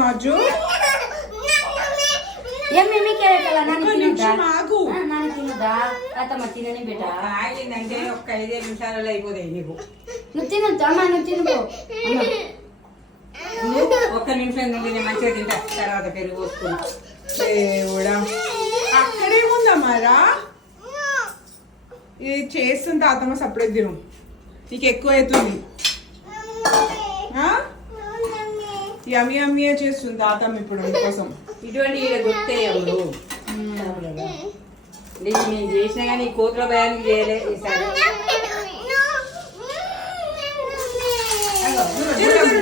రాజు ఏమేమి కేరళ నాని ఒక్క తినుదా నిమిషం ఆగు. నాని తినుదా అత్తమ్మ తినని బేట ఆగిందంటే ఒక్క 5 నిమిషాలలో అయిపోతాయి నీకు. నువ్వు తినొద్దు అమ్మ నువ్వు తిను అమ్మ నువ్వు ఒక్క నిమిషం నుండి నేను మంచిగా తింటా, తర్వాత పెరుగు పోసుకున్నా. దేవుడా అక్కడే ఉందమ్మారా ఇది చేస్తుంది తాతమ్మ సపరేట్ తిను నీకు ఎక్కువ అవుతుంది యమ్మి యమ్మియే చేస్తుంది తాతమ్మ ఇప్పుడు నీకోసం ఇటువంటి ఈడ దొరుకుతాయి ఎవరు నేను చేసినా కానీ కోతుల భయానికి చేయలే ఈసారి.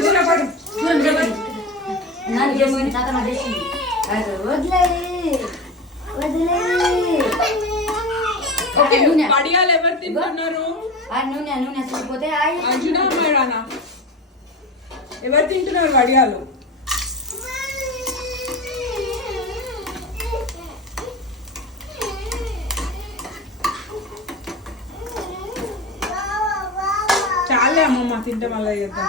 దూరం పడు. నాని చేసింది తాతమ్మ చేసింది అది వదిలేయి వదిలేయి ఓకే, నూనె వడియాలు ఎవరు తింటున్నారు? ఆ నూనె నూనె సరిపోతే ఆయి అంజునా అమ్మాయిరానా ఎవరు తింటున్నారు వడియాలు? చాలే అమ్మమ్మ తింటే మళ్ళీ చేద్దాం.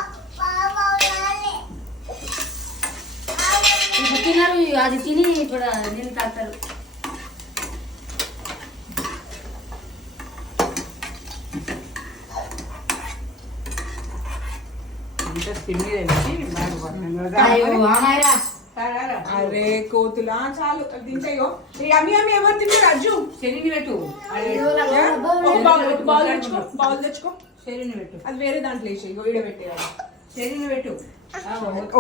ఇప్పుడు తినరు అది తిని ఇప్పుడు నీళ్ళు తాగుతారు అంతా తిమ్మి తెలిసి అయ్యో అమ్మాయిరా అరే కోతులా చాలు దించేయో యమ్మి యమ్మి ఎవరు తింటారు రాజు? శరీని పెట్టు, బౌల్ తెచ్చుకో శరీని పెట్టు, అది వేరే దాంట్లో వేసి ఈడ పెట్టేయాలి. శరీని పెట్టు.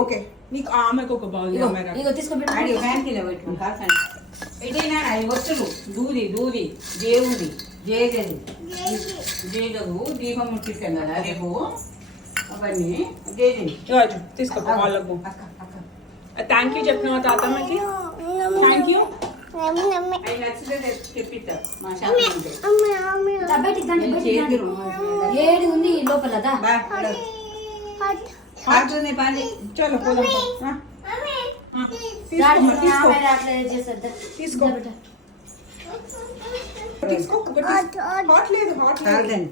ఓకే నీకు ఆమెకు ఒక బౌల్ ఇగో తీసుకోబెట్టు ఆడి ఫ్యాన్ కింద పెట్టు, కాదు పెట్టినా అవి వస్తులు దూది దూది దేవుడి జేజది జేజదు దీపం ముట్టిస్తాం కదా రేపు అవన్నీ జేజని రాజు తీసుకో వాళ్ళకు అక్క అక్క థ్యాంక్ యూ చెప్పిన తాతమ్మకి థ్యాంక్ యూ. అవి నచ్చితే తెప్పిస్తా మా షాప్ ఉంటే బయటికి దండి చేతులు ఏడు ఉంది లోపల దా పాడుతుంది పాడి చలో పోదాం ఆ. తీసుకో అట్లా చేసేద్దా తీసుకో తీసుకో ఒకటి హాట్ లేదు హాట్ లేదు కాదండి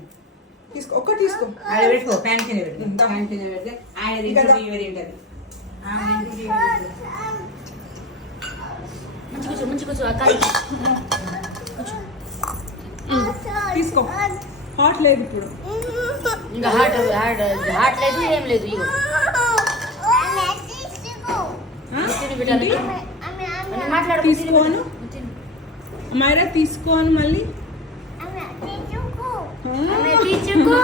తీసుకో ఒకటి తీసుకో ఆడ పెట్టుకో ఫ్యాన్ కింద పెట్టుకో ఫ్యాన్ కింద పెడితే ఆయన తింటుంది ఇవి తింటది మంచి కూర్చో అక్క తీసుకో హాట్ లేదు ఇప్పుడు ఇంకా హాట్ లేదు ఏం లేదు ఇగో తిని పెట్టాలి మాట్లాడు తీసుకోను మైరా తీసుకోను మళ్ళీ తీసుకో